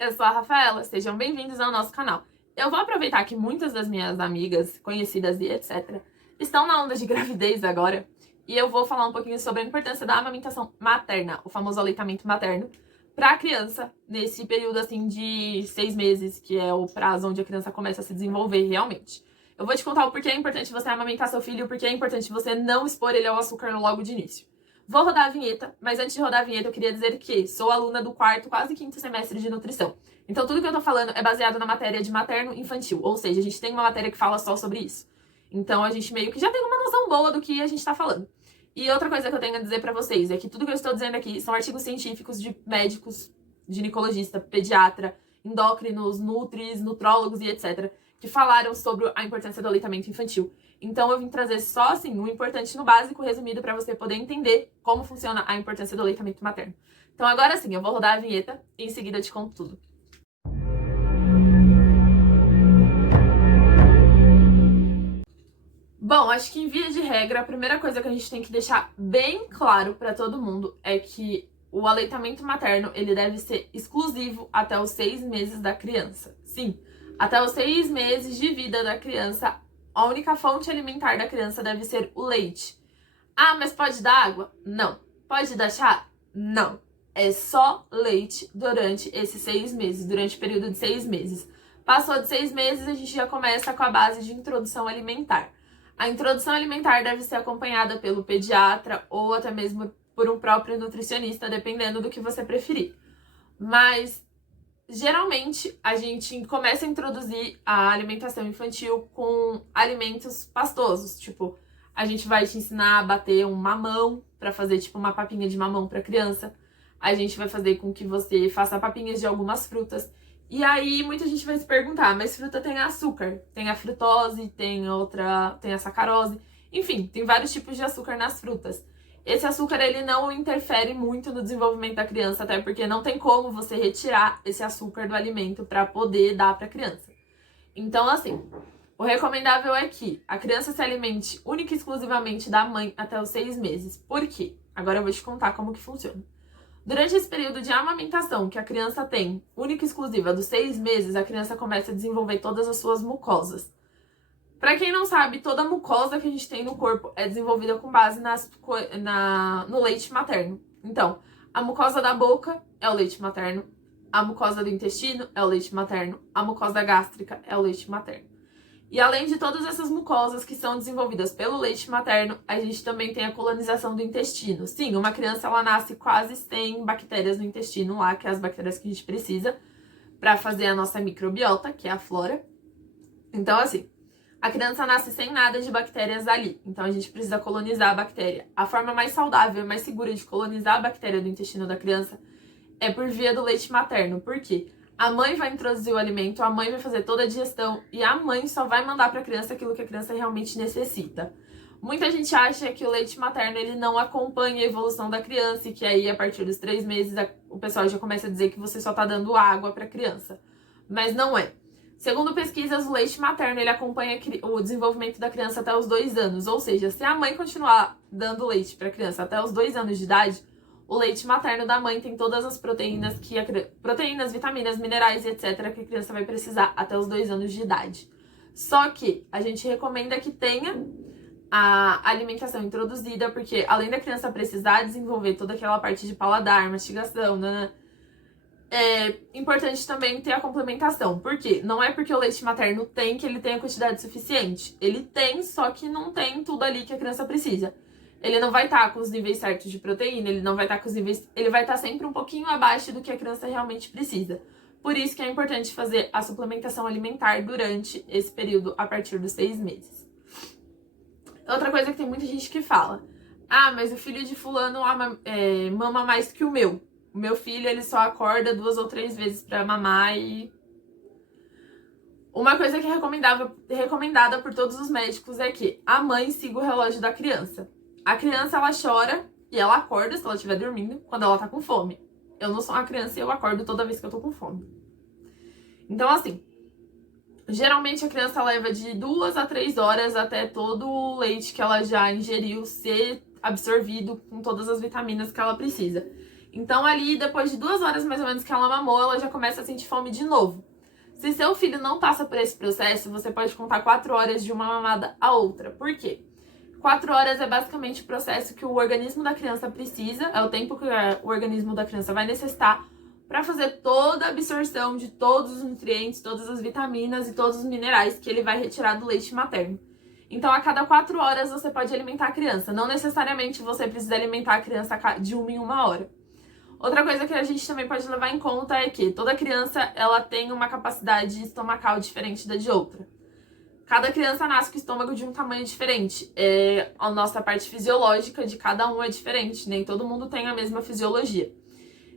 Eu sou a Rafaela, sejam bem-vindos ao nosso canal. Eu vou aproveitar que muitas das minhas amigas, conhecidas e etc. estão na onda de gravidez agora e eu vou falar um pouquinho sobre a importância da amamentação materna, o famoso aleitamento materno, para a criança nesse período assim de 6 meses, que é o prazo onde a criança começa a se desenvolver realmente. Eu vou te contar o porquê é importante você amamentar seu filho e o porquê é importante você não expor ele ao açúcar logo de início. Vou rodar a vinheta, mas antes de rodar a vinheta eu queria dizer que sou aluna do quarto, quase quinto semestre de nutrição. Então tudo que eu tô falando é baseado na matéria de materno-infantil, ou seja, a gente tem uma matéria que fala só sobre isso. Então a gente meio que já tem uma noção boa do que a gente tá falando. E outra coisa que eu tenho a dizer pra vocês é que tudo que eu estou dizendo aqui são artigos científicos de médicos, ginecologista, pediatra, endócrinos, nutris, nutrólogos e etc., que falaram sobre a importância do aleitamento infantil. Então eu vim trazer só assim o importante no básico, resumido, para você poder entender como funciona a importância do aleitamento materno. Então agora sim, eu vou rodar a vinheta e em seguida eu te conto tudo. Bom, acho que em via de regra, a primeira coisa que a gente tem que deixar bem claro para todo mundo é que o aleitamento materno, ele deve ser exclusivo até os 6 meses da criança. Sim, até os 6 meses de vida da criança, a única fonte alimentar da criança deve ser o leite. Ah, mas pode dar água? Não. Pode dar chá? Não. É só leite durante esses 6 meses, durante o período de 6 meses. Passou de 6 meses, a gente já começa com a base de introdução alimentar. A introdução alimentar deve ser acompanhada pelo pediatra ou até mesmo por um próprio nutricionista, dependendo do que você preferir. Mas geralmente a gente começa a introduzir a alimentação infantil com alimentos pastosos, tipo, a gente vai te ensinar a bater um mamão para fazer tipo uma papinha de mamão para criança. A gente vai fazer com que você faça papinhas de algumas frutas. E aí muita gente vai se perguntar, mas fruta tem açúcar, tem a frutose, tem a sacarose, enfim, tem vários tipos de açúcar nas frutas. Esse açúcar, ele não interfere muito no desenvolvimento da criança, até porque não tem como você retirar esse açúcar do alimento para poder dar para a criança. Então, assim, o recomendável é que a criança se alimente única e exclusivamente da mãe até os 6 meses. Por quê? Agora eu vou te contar como que funciona. Durante esse período de amamentação que a criança tem, única e exclusiva dos 6 meses, a criança começa a desenvolver todas as suas mucosas. Para quem não sabe, toda a mucosa que a gente tem no corpo é desenvolvida com base no leite materno. Então, a mucosa da boca é o leite materno, a mucosa do intestino é o leite materno, a mucosa gástrica é o leite materno. E além de todas essas mucosas que são desenvolvidas pelo leite materno, a gente também tem a colonização do intestino. Sim, uma criança ela nasce quase sem bactérias no intestino lá, que é as bactérias que a gente precisa para fazer a nossa microbiota, que é a flora. Então, assim, a criança nasce sem nada de bactérias ali, então a gente precisa colonizar a bactéria. A forma mais saudável e mais segura de colonizar a bactéria do intestino da criança é por via do leite materno. Por quê? A mãe vai introduzir o alimento, a mãe vai fazer toda a digestão e a mãe só vai mandar para a criança aquilo que a criança realmente necessita. Muita gente acha que o leite materno ele não acompanha a evolução da criança e que aí a partir dos 3 meses o pessoal já começa a dizer que você só está dando água para a criança. Mas não é. Segundo pesquisas, o leite materno ele acompanha o desenvolvimento da criança até os 2 anos. Ou seja, se a mãe continuar dando leite para a criança até os 2 anos de idade, o leite materno da mãe tem todas as proteínas, proteínas, vitaminas, minerais e etc. que a criança vai precisar até os 2 anos de idade. Só que a gente recomenda que tenha a alimentação introduzida, porque além da criança precisar desenvolver toda aquela parte de paladar, mastigação, é importante também ter a complementação. Por quê? Não é porque o leite materno tem que ele tem a quantidade suficiente. Ele tem, só que não tem tudo ali que a criança precisa. Ele não vai estar com os níveis certos de proteína, ele não vai estar com os níveis... Ele vai estar sempre um pouquinho abaixo do que a criança realmente precisa. Por isso que é importante fazer a suplementação alimentar durante esse período, a partir dos 6 meses. Outra coisa que tem muita gente que fala: ah, mas o filho de fulano mama mais que o meu. O meu filho, ele só acorda 2 ou 3 vezes pra mamar e... Uma coisa que é recomendada por todos os médicos é que a mãe siga o relógio da criança. A criança, ela chora e ela acorda, se ela estiver dormindo, quando ela tá com fome. Eu não sou uma criança e eu acordo toda vez que eu tô com fome. Então, assim, geralmente a criança leva de 2 a 3 horas até todo o leite que ela já ingeriu ser absorvido com todas as vitaminas que ela precisa. Então ali, depois de 2 horas mais ou menos que ela mamou, ela já começa a sentir fome de novo. Se seu filho não passa por esse processo, você pode contar 4 horas de uma mamada a outra. Por quê? 4 horas é basicamente o processo que o organismo da criança precisa, é o tempo que o organismo da criança vai necessitar para fazer toda a absorção de todos os nutrientes, todas as vitaminas e todos os minerais que ele vai retirar do leite materno. Então, a cada 4 horas você pode alimentar a criança. Não necessariamente você precisa alimentar a criança de 1 em 1 hora. Outra coisa que a gente também pode levar em conta é que toda criança ela tem uma capacidade estomacal diferente da de outra. Cada criança nasce com o estômago de um tamanho diferente. A nossa parte fisiológica de cada um é diferente. Nem todo mundo tem a mesma fisiologia.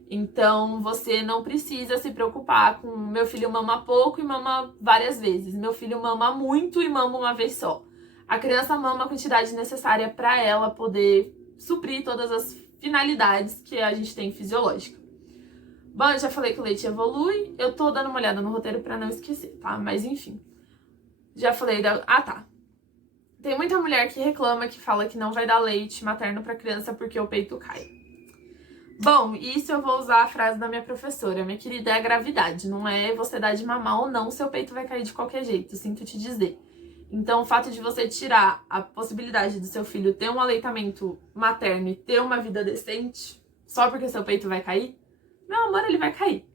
Então, você não precisa se preocupar com meu filho mama pouco e mama várias vezes. Meu filho mama muito e mama uma vez só. A criança mama a quantidade necessária para ela poder suprir todas as finalidades que a gente tem fisiológica. Bom, eu já falei que o leite evolui. Eu tô dando uma olhada no roteiro para não esquecer, tá? Mas enfim. Já falei da... Ah, tá. Tem muita mulher que reclama, que fala que não vai dar leite materno para criança porque o peito cai. Bom, isso eu vou usar a frase da minha professora. Minha querida, é a gravidade. Não é você dar de mamar ou não, seu peito vai cair de qualquer jeito, sinto te dizer. Então, o fato de você tirar a possibilidade do seu filho ter um aleitamento materno e ter uma vida decente, só porque seu peito vai cair, meu amor, ele vai cair.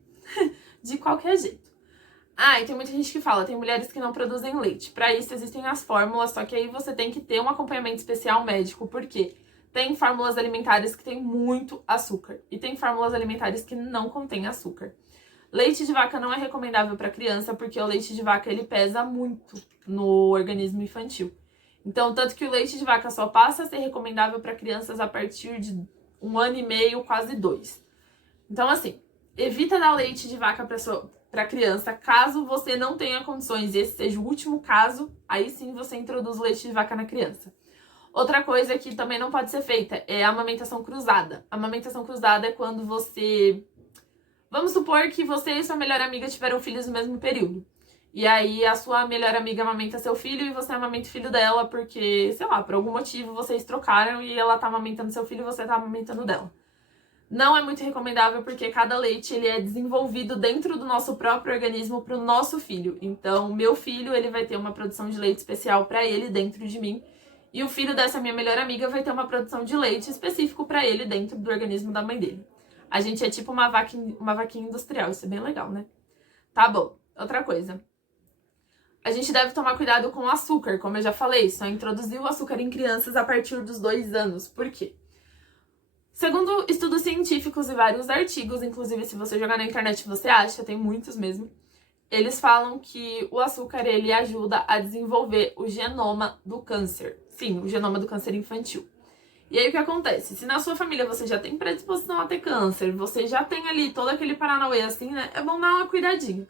De qualquer jeito. Ah, e tem muita gente que fala, tem mulheres que não produzem leite. Para isso existem as fórmulas, só que aí você tem que ter um acompanhamento especial médico, por quê? Tem fórmulas alimentares que tem muito açúcar e tem fórmulas alimentares que não contêm açúcar. Leite de vaca não é recomendável para criança porque o leite de vaca ele pesa muito no organismo infantil. Então, tanto que o leite de vaca só passa a ser recomendável para crianças a partir de 1 ano e meio, quase 2. Então, assim, evita dar leite de vaca para criança caso você não tenha condições e esse seja o último caso, aí sim você introduz o leite de vaca na criança. Outra coisa que também não pode ser feita é a amamentação cruzada. A amamentação cruzada é quando você... Vamos supor que você e sua melhor amiga tiveram filhos no mesmo período. E aí a sua melhor amiga amamenta seu filho e você amamenta o filho dela porque, sei lá, por algum motivo vocês trocaram e ela tá amamentando seu filho e você tá amamentando dela. Não é muito recomendável porque cada leite ele é desenvolvido dentro do nosso próprio organismo para o nosso filho. Então, meu filho ele vai ter uma produção de leite especial para ele dentro de mim. E o filho dessa minha melhor amiga vai ter uma produção de leite específico para ele dentro do organismo da mãe dele. A gente é tipo uma vaquinha industrial, isso é bem legal, né? Tá bom, outra coisa. A gente deve tomar cuidado com o açúcar, como eu já falei, só introduzir o açúcar em crianças a partir dos 2 anos. Por quê? Segundo estudos científicos e vários artigos, inclusive se você jogar na internet você acha, tem muitos mesmo, eles falam que o açúcar ele ajuda a desenvolver o genoma do câncer. Sim, o genoma do câncer infantil. E aí o que acontece? Se na sua família você já tem predisposição a ter câncer, você já tem ali todo aquele paranauê assim, né? É bom dar uma cuidadinha.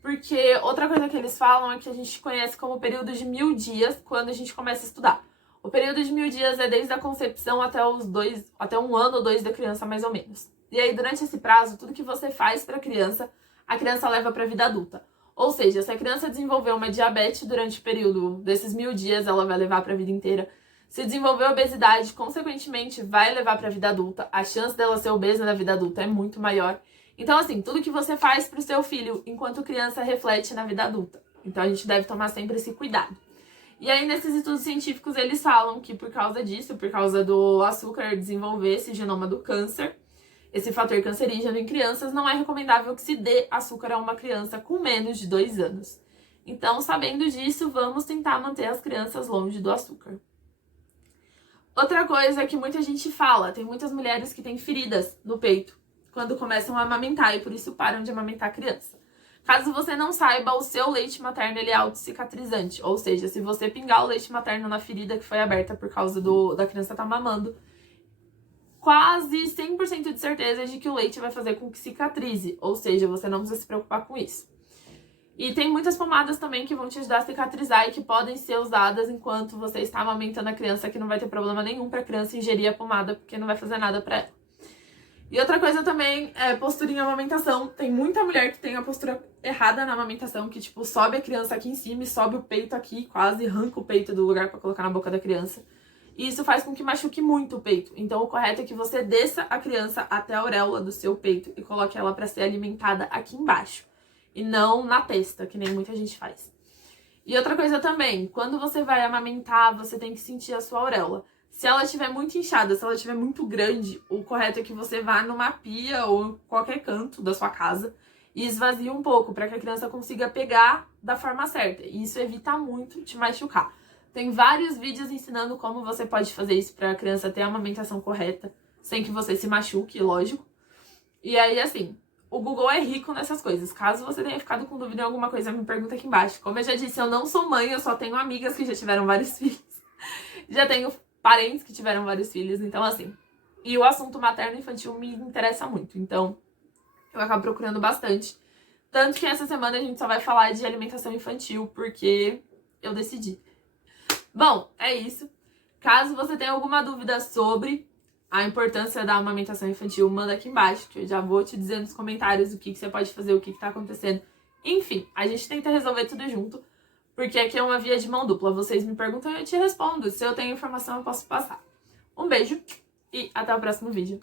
Porque outra coisa que eles falam é que a gente conhece como período de 1000 dias quando a gente começa a estudar. O período de 1000 dias é desde a concepção até 1 ano ou 2 da criança, mais ou menos. E aí, durante esse prazo, tudo que você faz para a criança leva para a vida adulta. Ou seja, se a criança desenvolver uma diabetes durante o período desses 1000 dias, ela vai levar para a vida inteira. Se desenvolver obesidade, consequentemente, vai levar para a vida adulta. A chance dela ser obesa na vida adulta é muito maior. Então, assim, tudo que você faz para o seu filho enquanto criança reflete na vida adulta. Então, a gente deve tomar sempre esse cuidado. E aí, nesses estudos científicos, eles falam que por causa disso, por causa do açúcar desenvolver esse genoma do câncer, esse fator cancerígeno em crianças, não é recomendável que se dê açúcar a uma criança com menos de 2 anos. Então, sabendo disso, vamos tentar manter as crianças longe do açúcar. Outra coisa que muita gente fala, tem muitas mulheres que têm feridas no peito quando começam a amamentar e por isso param de amamentar a criança. Caso você não saiba, o seu leite materno ele é autocicatrizante, ou seja, se você pingar o leite materno na ferida que foi aberta por causa da criança estar mamando, quase 100% de certeza de que o leite vai fazer com que cicatrize, ou seja, você não precisa se preocupar com isso. E tem muitas pomadas também que vão te ajudar a cicatrizar e que podem ser usadas enquanto você está amamentando a criança, que não vai ter problema nenhum para a criança ingerir a pomada, porque não vai fazer nada para ela. E outra coisa também é postura em amamentação. Tem muita mulher que tem a postura errada na amamentação, que tipo, sobe a criança aqui em cima e sobe o peito aqui, quase arranca o peito do lugar para colocar na boca da criança. E isso faz com que machuque muito o peito. Então, o correto é que você desça a criança até a auréola do seu peito e coloque ela para ser alimentada aqui embaixo. E não na testa, que nem muita gente faz. E outra coisa também, quando você vai amamentar, você tem que sentir a sua auréola. Se ela estiver muito inchada, se ela estiver muito grande, o correto é que você vá numa pia ou em qualquer canto da sua casa e esvazie um pouco, para que a criança consiga pegar da forma certa. E isso evita muito te machucar. Tem vários vídeos ensinando como você pode fazer isso para a criança ter a amamentação correta, sem que você se machuque, lógico. E aí, assim, o Google é rico nessas coisas. Caso você tenha ficado com dúvida em alguma coisa, me pergunta aqui embaixo. Como eu já disse, eu não sou mãe, eu só tenho amigas que já tiveram vários filhos. Já tenho parentes que tiveram vários filhos, então assim. E o assunto materno-infantil me interessa muito, então eu acabo procurando bastante. Tanto que essa semana a gente só vai falar de alimentação infantil, porque eu decidi. Bom, é isso. Caso você tenha alguma dúvida sobre a importância da amamentação infantil, manda aqui embaixo, que eu já vou te dizer nos comentários o que você pode fazer, o que tá acontecendo. Enfim, a gente tenta resolver tudo junto, porque aqui é uma via de mão dupla. Vocês me perguntam e eu te respondo. Se eu tenho informação, eu posso passar. Um beijo e até o próximo vídeo.